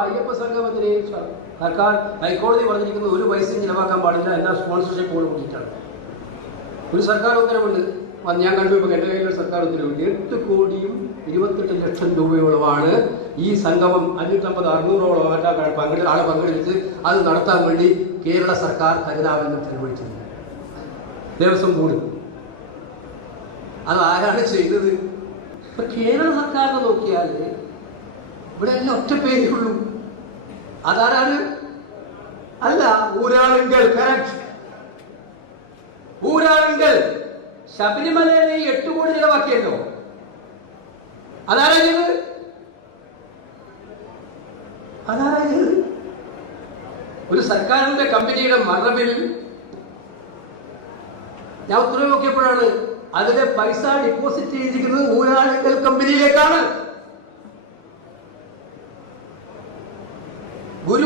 അയ്യപ്പ സംഗമത്തിന് സർക്കാർ ഹൈക്കോടതി പറഞ്ഞിരിക്കുന്നത് ഒരു പൈസയും ചിലവാക്കാൻ പാടില്ല എല്ലാ സ്പോൺസർഷിപ്പോട് കൂടിയിട്ടാണ്. ഒരു സർക്കാർ ഉത്തരവുണ്ട്. ഞാൻ കണ്ടു ഇപ്പോൾ എന്റെ കയ്യിലുള്ള സർക്കാർ ഉത്തരവുണ്ട്. എട്ട് കോടിയും ഇരുപത്തെട്ട് ലക്ഷം രൂപയോളമാണ് ഈ സംഗമം അഞ്ഞൂറ്റമ്പത് അറുന്നൂറോളം പങ്കെടു ആളെ പങ്കെടുത്ത് അത് നടത്താൻ വേണ്ടി കേരള സർക്കാർ കരുതാമെന്ന് ചെലവഴിച്ചിരുന്നു ദേവസ്വം ബോർഡ്. അത് ആരാണ് ചെയ്തത്? ഇപ്പൊ കേരള സർക്കാരിനെ നോക്കിയാൽ ഇവിടെ എല്ലാം ഒറ്റ പേരേ ഉള്ളൂ അതാരാണ്? അല്ല ഊരാളുങ്കൽ കറക്റ്റ് ഊരാളുങ്കൽ. ശബരിമലയിലെ എട്ട് കോടി ചിലവാക്കിയല്ലോ അതാരാ ചെയ്തത് അതാരാ ചെയ്തത് ഒരു സർക്കാരിന്റെ കമ്പനിയുടെ മറവിൽ ഞാൻ ഉത്തരവ് നോക്കിയപ്പോഴാണ് അതിലെ പൈസ ഡിപ്പോസിറ്റ് ചെയ്തിരിക്കുന്നത് ഊരാളുങ്കൽ കമ്പനിയിലേക്കാണ്.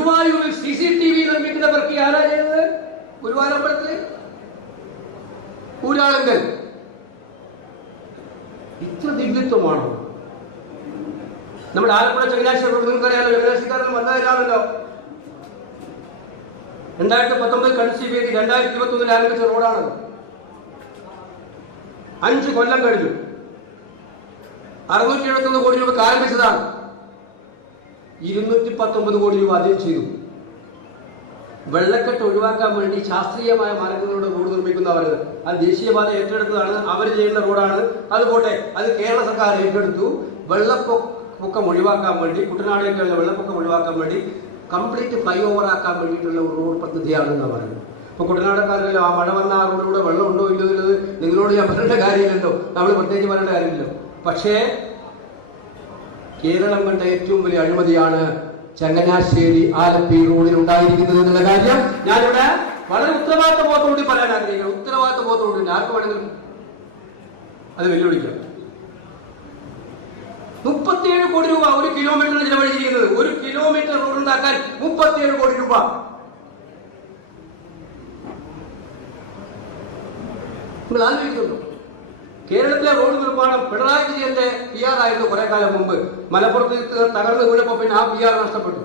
ഗുരുവായൂരിൽ സി സി ടി വി നിർമ്മിക്കുന്ന പ്രക്രിയ ആരാ ചെയ്തത് ഗുരുവായൂരമ്പലത്തിൽ ഊരാളുങ്കൽ ഇത്ര ദിവ്യത്വമാണോ. നമ്മുടെ ആലപ്പുഴ ചങ്ങനാശ്ശേരി നിങ്ങൾക്കറിയാലോ ചങ്ങനാശ്ശേരിക്കാരൻ വന്നതിലാണല്ലോ രണ്ടായിരത്തി പത്തൊമ്പത് കൺസീവ് ചെയ്ത് രണ്ടായിരത്തി ഇരുപത്തി ഒന്നിൽ ആരംഭിച്ച റോഡാണ് അഞ്ച് കൊല്ലം കഴിഞ്ഞു. അറുന്നൂറ്റി എഴുപത്തി ഒന്ന് കോടി രൂപ ആരംഭിച്ചതാണ്. ഇരുന്നൂറ്റി പത്തൊമ്പത് കോടി രൂപ അതിൽ ചെയ്തു. വെള്ളക്കെട്ട് ഒഴിവാക്കാൻ വേണ്ടി ശാസ്ത്രീയമായ മാർഗങ്ങളിലൂടെ റോഡ് നിർമ്മിക്കുന്നവർ അത് ദേശീയപാത ഏറ്റെടുത്തതാണ് അവർ ചെയ്യുന്ന റോഡാണ്. അത് പോട്ടെ അത് കേരള സർക്കാർ ഏറ്റെടുത്തു. വെള്ളപ്പൊക്കം ഒഴിവാക്കാൻ വേണ്ടി കുട്ടനാടേക്കുള്ള വെള്ളപ്പൊക്കം ഒഴിവാക്കാൻ വേണ്ടി കംപ്ലീറ്റ് ഫ്ലൈ ഓവർ ആക്കാൻ വേണ്ടിയിട്ടുള്ള ഒരു റോഡ് പദ്ധതിയാണ് എന്ന് പറയുന്നത്. ഇപ്പൊ കുട്ടനാടക്കാരല്ലോ ആ മഴ വന്ന ആ റോഡിലൂടെ വെള്ളം ഉണ്ടോ ഇല്ലയോ എന്നുള്ളത് നിങ്ങളോട് ഞാൻ പറയേണ്ട കാര്യമില്ലല്ലോ. നമ്മൾ പ്രത്യേകിച്ച് പറയേണ്ട കാര്യമില്ലല്ലോ. പക്ഷേ കേരളം കണ്ട ഏറ്റവും വലിയ അഴിമതിയാണ് ചങ്ങനാശ്ശേരി ആലപ്പി റോഡിൽ ഉണ്ടായിരിക്കുന്നത് എന്നുള്ള കാര്യം ഞാനിവിടെ വളരെ ഉത്തരവാദിത്തബോധത്തോടെ പറയാൻ ആഗ്രഹിക്കുന്നു. ഉത്തരവാദിത്തബോധത്തോടെ ആർക്ക് വേണമെങ്കിലും അത് വെല്ലുവിളിക്കാം. മുപ്പത്തിയേഴ് കോടി രൂപ ഒരു കിലോമീറ്ററിന് ചിലവഴിച്ചിരിക്കുന്നത്. ഒരു കിലോമീറ്റർ റോഡ് ഉണ്ടാക്കാൻ മുപ്പത്തിയേഴ് കോടി രൂപ. നിങ്ങൾ ആലോചിക്കുന്നുണ്ടോ? കേരളത്തിലെ റോഡ് നിർമ്മാണം പിണറായി വിജയന്റെ പി ആർ ആയിരുന്നു കുറെ കാലം മുമ്പ്. മലപ്പുറത്ത് തകർന്നു വീണപ്പോ പിന്നെ ആ പി ആർ നഷ്ടപ്പെട്ടു.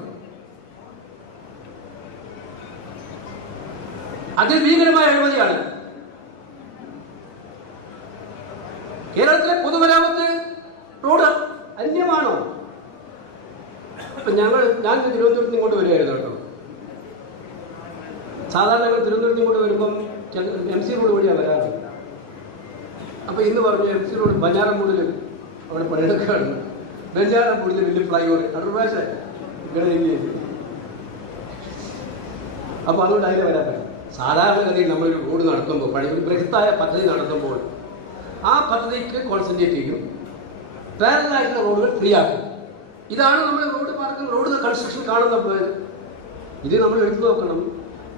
അതിൽ ഭീകരമായ അഴിമതിയാണ്. കേരളത്തിലെ പൊതുമരാമത്ത് റോഡ് അന്യമാണോ? ഞങ്ങൾ ഞാൻ തിരുവനന്തപുരത്ത് ഇങ്ങോട്ട് വരുമായിരുന്നു കേട്ടോ. സാധാരണ ഞങ്ങൾ തിരുവനന്തപുരത്ത് ഇങ്ങോട്ട് വരുമ്പം എം സി റോഡ് വഴിയാണ് വരാറ്. അപ്പൊ ഇന്ന് പറഞ്ഞു എഫ് സി റോഡ് ബഞ്ഞാറമൂടിൽ അവിടെ പണിയെടുക്കുകയാണ് ബഞ്ഞാറമൂടിൽ വലിയ ഫ്ലൈ ഓവർ അടുഭാഷ ഇവിടെ അപ്പൊ അതുകൊണ്ട് അതിൽ വരാൻ പറ്റും. സാധാരണഗതിയിൽ നമ്മളൊരു റോഡ് നടത്തുമ്പോൾ പണി ഒരു ബൃഹത്തായ പദ്ധതി നടത്തുമ്പോൾ ആ പദ്ധതിക്ക് കോൺസെൻട്രേറ്റ് ചെയ്യും. പാരലായിട്ടുള്ള റോഡുകൾ ഫ്രീ ആക്കും. ഇതാണ് നമ്മൾ റോഡ് പാർക്കിംഗ് റോഡ് കൺസ്ട്രക്ഷൻ കാണുന്ന. ഇത് നമ്മൾ എടുത്തു നോക്കണം.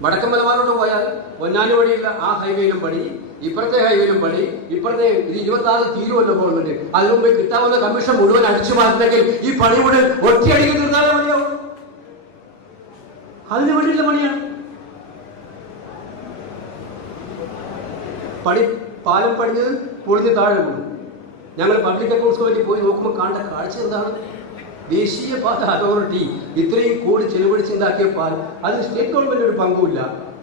വടക്കൻ മലബാറോട്ട് പോയാൽ പൊന്നാനി വഴിയുള്ള ആ ഹൈവേയിലും പണി ഇപ്പുറത്തെ ഹൈവേയിലും പണി ഇപ്പുറത്തെ ഇത് ഇരുപത്തി ആറ് തീരുമല്ലോ ഗവൺമെന്റ് അതിനു മുമ്പ് കിട്ടാവുന്ന കമ്മീഷൻ മുഴുവൻ അടിച്ചു മാറ്റണമെങ്കിൽ ഈ പണി മുഴുവൻ ഒറ്റയടിക്ക് തീർന്നാലേ പണിയാവും അതിന് വേണ്ടിയുള്ള പണിയാണ്. പണി പാലം പണിഞ്ഞത് പൊളിഞ്ഞ് താഴെ വീണു. ഞങ്ങൾ പബ്ലിക് അക്കൗണ്ട്സ് കമ്മിറ്റി പോയി നോക്കുമ്പോൾ കാണേണ്ട കാഴ്ച എന്താണ്? ദേശീയപാത അതോറിറ്റി ഇത്രയും കൂടി ചെലവഴിച്ചുണ്ടാക്കിയ പാൽ അതിൽ സ്റ്റേറ്റ് ഗവൺമെന്റ് ഒരു പങ്കുമില്ല.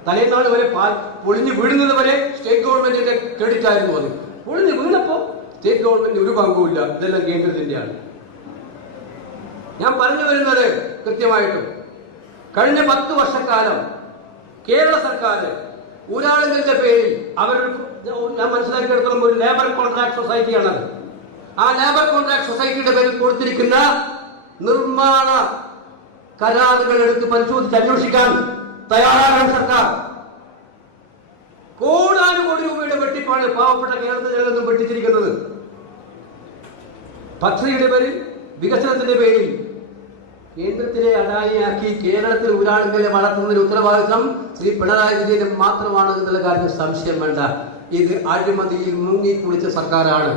തലേനാൾ വരെ പാൽ പൊളിഞ്ഞു വീഴുന്നത് വരെ സ്റ്റേറ്റ് ഗവൺമെന്റിന്റെ ക്രെഡിറ്റ് ആയിരുന്നു അത്. പൊളിഞ്ഞു വീണപ്പോ സ്റ്റേറ്റ് ഗവൺമെന്റ് ഒരു പങ്കുമില്ല. ഇതെല്ലാം കേന്ദ്രത്തിന്റെയാണ്. ഞാൻ പറഞ്ഞു വരുന്നത് കൃത്യമായിട്ടും കഴിഞ്ഞ പത്ത് വർഷക്കാലം കേരള സർക്കാർ ഊരാളുകളുടെ പേരിൽ അവർ ഞാൻ മനസ്സിലാക്കിയെടുത്തോളം ഒരു ലേബർ കോൺട്രാക്ട് സൊസൈറ്റിയാണത് ആ ലേബർ കോൺട്രാക്ട് സൊസൈറ്റിയുടെ പേരിൽ കൊടുത്തിരിക്കുന്ന നിർമ്മാണ കരാറുകൾ എടുത്ത് പരിശോധിച്ച് അന്വേഷിക്കാൻ തയ്യാറാകണം സർക്കാർ. കോടാനുകോടി രൂപയുടെ വെട്ടിപ്പാണ് പാവപ്പെട്ട കേരളത്തിൽ നിന്നും വെട്ടിച്ചിരിക്കുന്നത്. പദ്ധതിയുടെ പേരിൽ വികസനത്തിന്റെ പേരിൽ കേന്ദ്രത്തിലെ അടാനിയാക്കി കേരളത്തിൽ ഊരാളുകളെ വളർത്തുന്നതിന് ഉത്തരവാദിത്വം ശ്രീ പിണറായി വിജയന് മാത്രമാണ് എന്നുള്ള കാര്യം സംശയം വേണ്ട. ഇത് അഴിമതിയിൽ മുങ്ങിക്കുളിച്ച സർക്കാരാണ്.